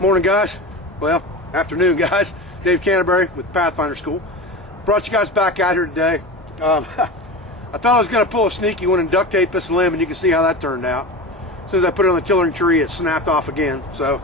Morning, guys. Well, afternoon, guys. Dave Canterbury with Pathfinder School. Brought you guys back out here today. I thought I was going to pull a sneaky one and duct tape this limb, and you can see how that turned out. As soon as I put it on the tillering tree, it snapped off again. So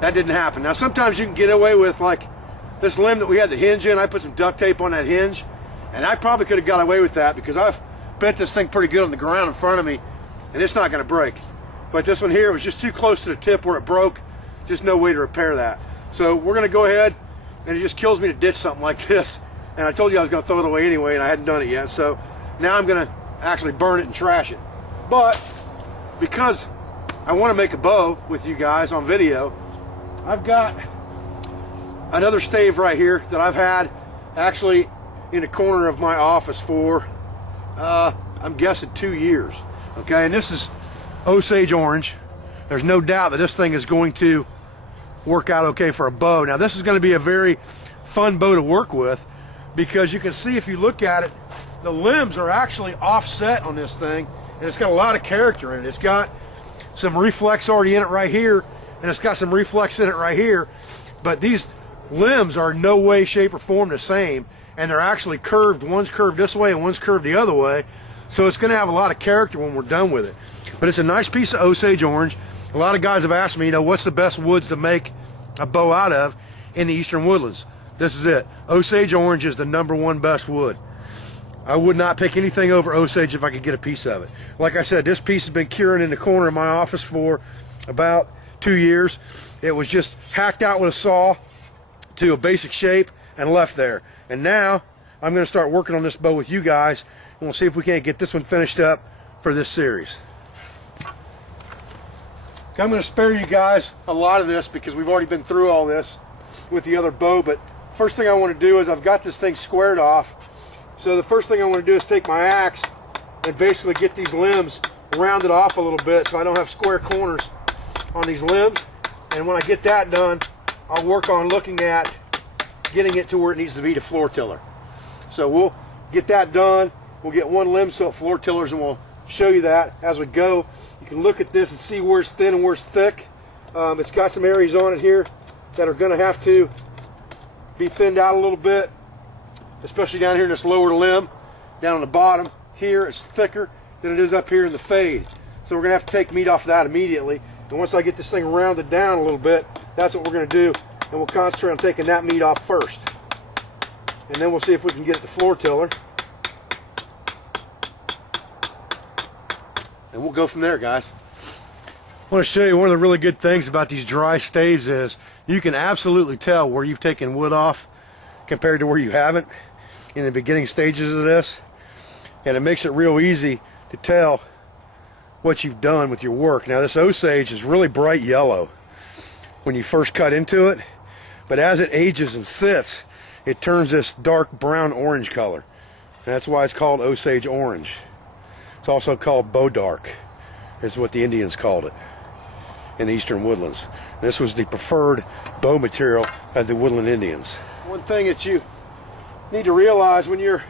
that didn't happen. Now, sometimes you can get away with, like, this limb that we had the hinge in. I put some duct tape on that hinge, and I probably could have got away with that because I've bent this thing pretty good on the ground in front of me, and it's not going to break. But this one here was just too close to the tip where it broke. Just no way to repair that. So we're going to go ahead, and it just kills me to ditch something like this. And I told you I was going to throw it away anyway, and I hadn't done it yet. So now I'm going to actually burn it and trash it. But because I want to make a bow with you guys on video, I've got another stave right here that I've had actually in the corner of my office for, I'm guessing 2 years. Okay, and this is Osage orange. There's no doubt that this thing is going to work out okay for a bow. Now, this is going to be a very fun bow to work with because you can see, if you look at it, the limbs are actually offset on this thing, and it's got a lot of character in it. It's got some reflex already in it right here, and it's got some reflex in it right here, but these limbs are in no way, shape, or form the same, and they're actually curved. One's curved this way and one's curved the other way, so it's going to have a lot of character when we're done with it. But it's a nice piece of Osage orange. A lot of guys have asked me, what's the best woods to make a bow out of in the eastern woodlands? This is it. Osage orange is the #1 best wood. I would not pick anything over Osage if I could get a piece of it. Like I said, this piece has been curing in the corner of my office for about 2 years. It was just hacked out with a saw to a basic shape and left there. And now I'm going to start working on this bow with you guys, and we'll see if we can't get this one finished up for this series. I'm going to spare you guys a lot of this because we've already been through all this with the other bow, but first thing I want to do is I've got this thing squared off. So the first thing I want to do is take my axe and basically get these limbs rounded off a little bit so I don't have square corners on these limbs. And when I get that done, I'll work on looking at getting it to where it needs to be to floor tiller. So we'll get that done. We'll get one limb so it floor tillers, and we'll show you that as we go. You can look at this and see where it's thin and where it's thick. It's got some areas on it here that are going to have to be thinned out a little bit, especially down here in this lower limb. Down on the bottom here, it's thicker than it is up here in the fade. So we're going to have to take meat off of that immediately. And once I get this thing rounded down a little bit, that's what we're going to do. And we'll concentrate on taking that meat off first. And then we'll see if we can get it to floor tiller. And we'll go from there, guys. I want to show you one of the really good things about these dry staves is you can absolutely tell where you've taken wood off compared to where you haven't in the beginning stages of this. And it makes it real easy to tell what you've done with your work. Now, this Osage is really bright yellow when you first cut into it, but as it ages and sits, it turns this dark brown orange color. And that's why it's called Osage orange. It's also called bow dark, is what the Indians called it in the eastern woodlands. This was the preferred bow material of the woodland Indians. One thing that you need to realize when you're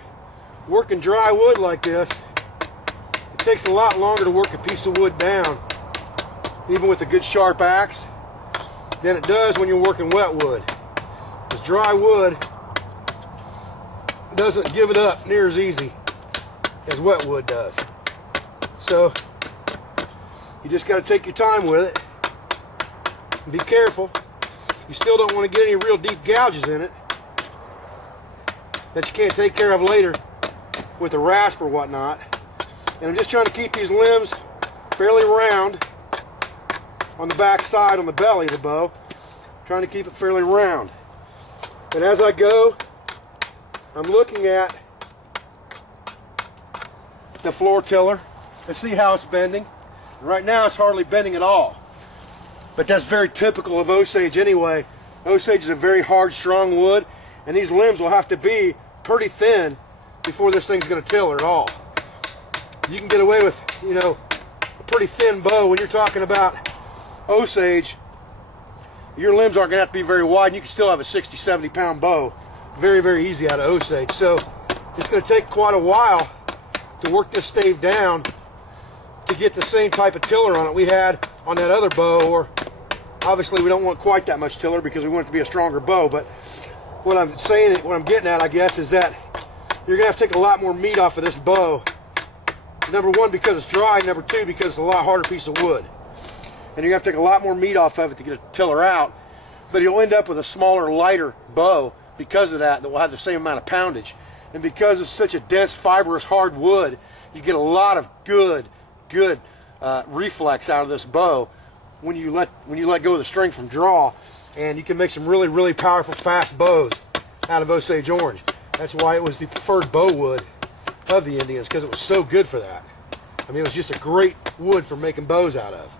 working dry wood like this, it takes a lot longer to work a piece of wood down, even with a good sharp axe, than it does when you're working wet wood. Because dry wood doesn't give it up near as easy as wet wood does. So you just got to take your time with it and be careful. You still don't want to get any real deep gouges in it that you can't take care of later with a rasp or whatnot. And I'm just trying to keep these limbs fairly round on the back side, on the belly of the bow. Trying to keep it fairly round. And as I go, I'm looking at the floor tiller to see how it's bending. Right now it's hardly bending at all. But that's very typical of Osage anyway. Osage is a very hard, strong wood, and these limbs will have to be pretty thin before this thing's going to tiller at all. You can get away with, a pretty thin bow when you're talking about Osage. Your limbs aren't going to have to be very wide, and you can still have a 60, 70 pound bow very, very easy out of Osage. So it's going to take quite a while to work this stave down to get the same type of tiller on it we had on that other bow or Obviously, we don't want quite that much tiller because we want it to be a stronger bow, but what I'm saying, what I'm getting at, I guess, is that you're gonna have to take a lot more meat off of this bow. Number one, because it's dry. Number two, because it's a lot harder piece of wood. And you're gonna have to take a lot more meat off of it to get a tiller out, but you'll end up with a smaller, lighter bow because of that will have the same amount of poundage. And because it's such a dense, fibrous, hard wood, you get a lot of good reflex out of this bow when you let go of the string from draw, and you can make some really, really powerful, fast bows out of Osage orange. That's why it was the preferred bow wood of the Indians, because it was so good for that. I mean, it was just a great wood for making bows out of.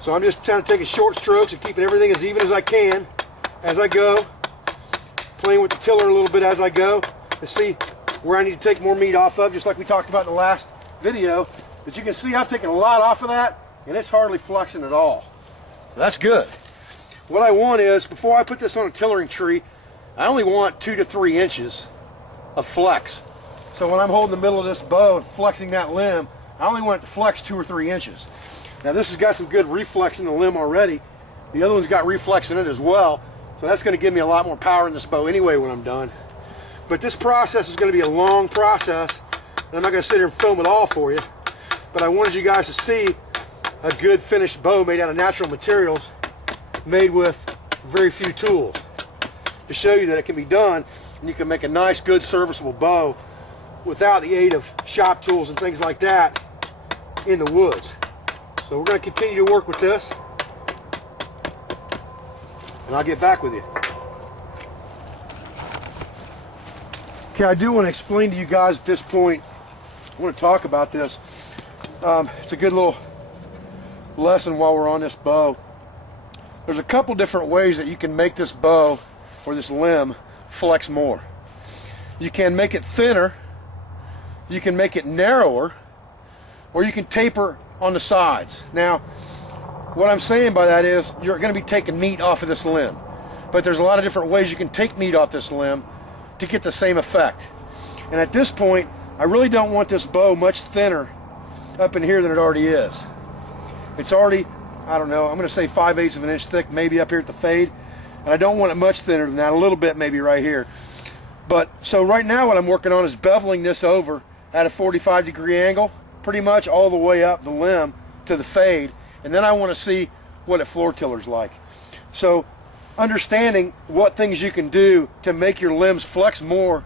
So I'm just trying to take short strokes and keeping everything as even as I can as I go, playing with the tiller a little bit as I go to see where I need to take more meat off of, just like we talked about in the last video. But you can see I've taken a lot off of that, and it's hardly flexing at all. So that's good. What I want is, before I put this on a tillering tree, I only want 2 to 3 inches of flex. So when I'm holding the middle of this bow and flexing that limb, I only want it to flex 2 or 3 inches. Now this has got some good reflex in the limb already. The other one's got reflex in it as well. So that's going to give me a lot more power in this bow anyway when I'm done. But this process is going to be a long process. And I'm not going to sit here and film it all for you. But I wanted you guys to see a good finished bow made out of natural materials, made with very few tools, to show you that it can be done and you can make a nice, good, serviceable bow without the aid of shop tools and things like that in the woods. So we're going to continue to work with this, and I'll get back with you. Okay, I do want to explain to you guys at this point, I want to talk about this. It's a good little lesson while we're on this bow. There's a couple different ways that you can make this bow or this limb flex more. You can make it thinner, you can make it narrower, or you can taper on the sides. Now, what I'm saying by that is you're going to be taking meat off of this limb, but there's a lot of different ways you can take meat off this limb to get the same effect. And at this point, I really don't want this bow much thinner up in here than it already is. It's already, I don't know, I'm going to say 5/8 of an inch thick, maybe up here at the fade, and I don't want it much thinner than that, a little bit maybe right here. But so right now what I'm working on is beveling this over at a 45-degree angle, pretty much all the way up the limb to the fade, and then I want to see what a floor tiller's like. So understanding what things you can do to make your limbs flex more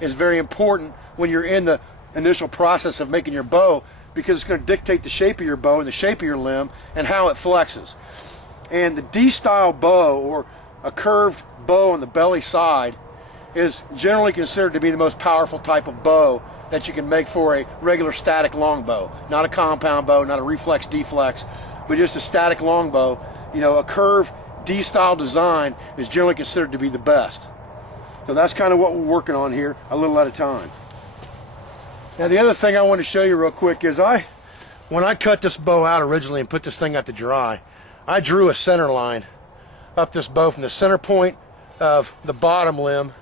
is very important when you're in the initial process of making your bow, because it's going to dictate the shape of your bow and the shape of your limb and how it flexes. And the D-style bow, or a curved bow on the belly side, is generally considered to be the most powerful type of bow that you can make for a regular static longbow. Not a compound bow, not a reflex deflex, but just a static longbow. You know, a curved D-style design is generally considered to be the best. So that's kind of what we're working on here, a little at a time. Now the other thing I want to show you real quick is when I cut this bow out originally and put this thing out to dry, I drew a center line up this bow from the center point of the bottom limb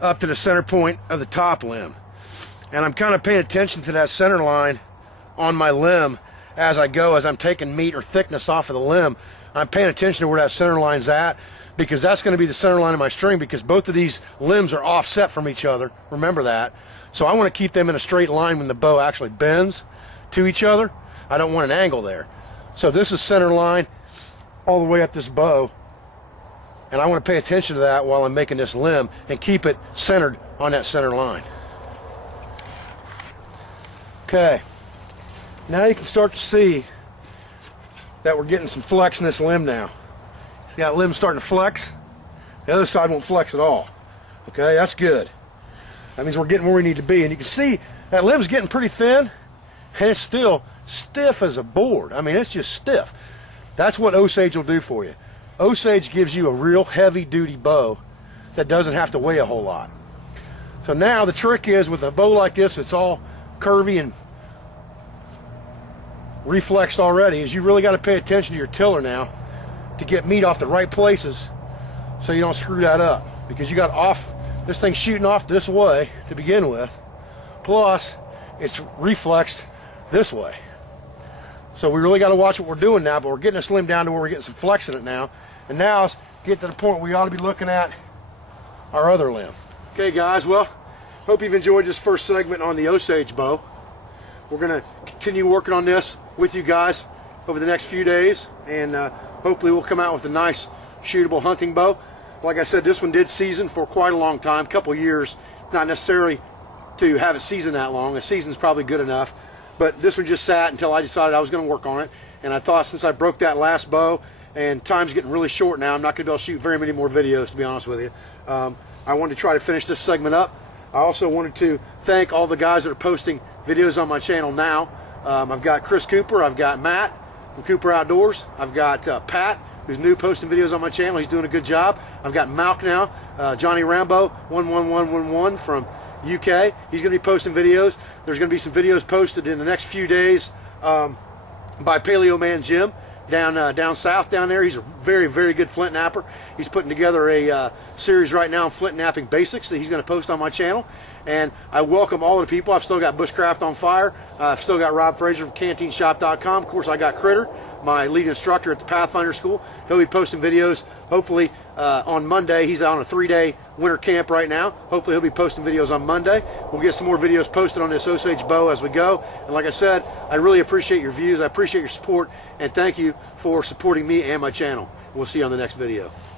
up to the center point of the top limb. And I'm kind of paying attention to that center line on my limb as I go, as I'm taking meat or thickness off of the limb. I'm paying attention to where that center line's at, because that's going to be the center line of my string, because both of these limbs are offset from each other. Remember that. So I want to keep them in a straight line when the bow actually bends to each other. I don't want an angle there. So this is center line all the way up this bow, and I want to pay attention to that while I'm making this limb and keep it centered on that center line. Okay, now you can start to see that we're getting some flex in this limb now. See that limb starting to flex? The other side won't flex at all. Okay, that's good. That means we're getting where we need to be. And you can see that limb's getting pretty thin, and it's still stiff as a board. I mean, it's just stiff. That's what Osage will do for you. Osage gives you a real heavy-duty bow that doesn't have to weigh a whole lot. So now the trick is, with a bow like this, it's all curvy and reflexed already, is you really got to pay attention to your tiller now to get meat off the right places so you don't screw that up, because you got this thing shooting off this way to begin with, plus it's reflexed this way. So we really got to watch what we're doing now, but we're getting a slim down to where we're getting some flex in it now. And now it's get to the point we ought to be looking at our other limb. Okay guys, well, hope you've enjoyed this first segment on the Osage Bow. We're going to continue working on this with you guys over the next few days, and hopefully we'll come out with a nice shootable hunting bow. Like I said, this one did season for quite a long time, a couple years, not necessarily to have it season that long. A season's probably good enough, but this one just sat until I decided I was going to work on it. And I thought, since I broke that last bow and time's getting really short now, I'm not going to be able to shoot very many more videos, to be honest with you. I wanted to try to finish this segment up. I also wanted to thank all the guys that are posting videos on my channel now. I've got Chris Cooper, I've got Matt from Cooper Outdoors, I've got Pat, who's new, posting videos on my channel. He's doing a good job. I've got Malk now, Johnny Rambo 11111 from UK. He's going to be posting videos. There's going to be some videos posted in the next few days by Paleo Man Jim down south down there. He's a very, very good flint napper. He's putting together a series right now on flint napping basics that he's going to post on my channel. And I welcome all of the people. I've still got Bushcraft on Fire. I've still got Rob Frazier from CanteenShop.com. Of course, I got Critter, my lead instructor at the Pathfinder School. He'll be posting videos hopefully on Monday. He's on a 3-day winter camp right now. Hopefully he'll be posting videos on Monday. We'll get some more videos posted on this Osage Bow as we go. And like I said, I really appreciate your views. I appreciate your support. And thank you for supporting me and my channel. We'll see you on the next video.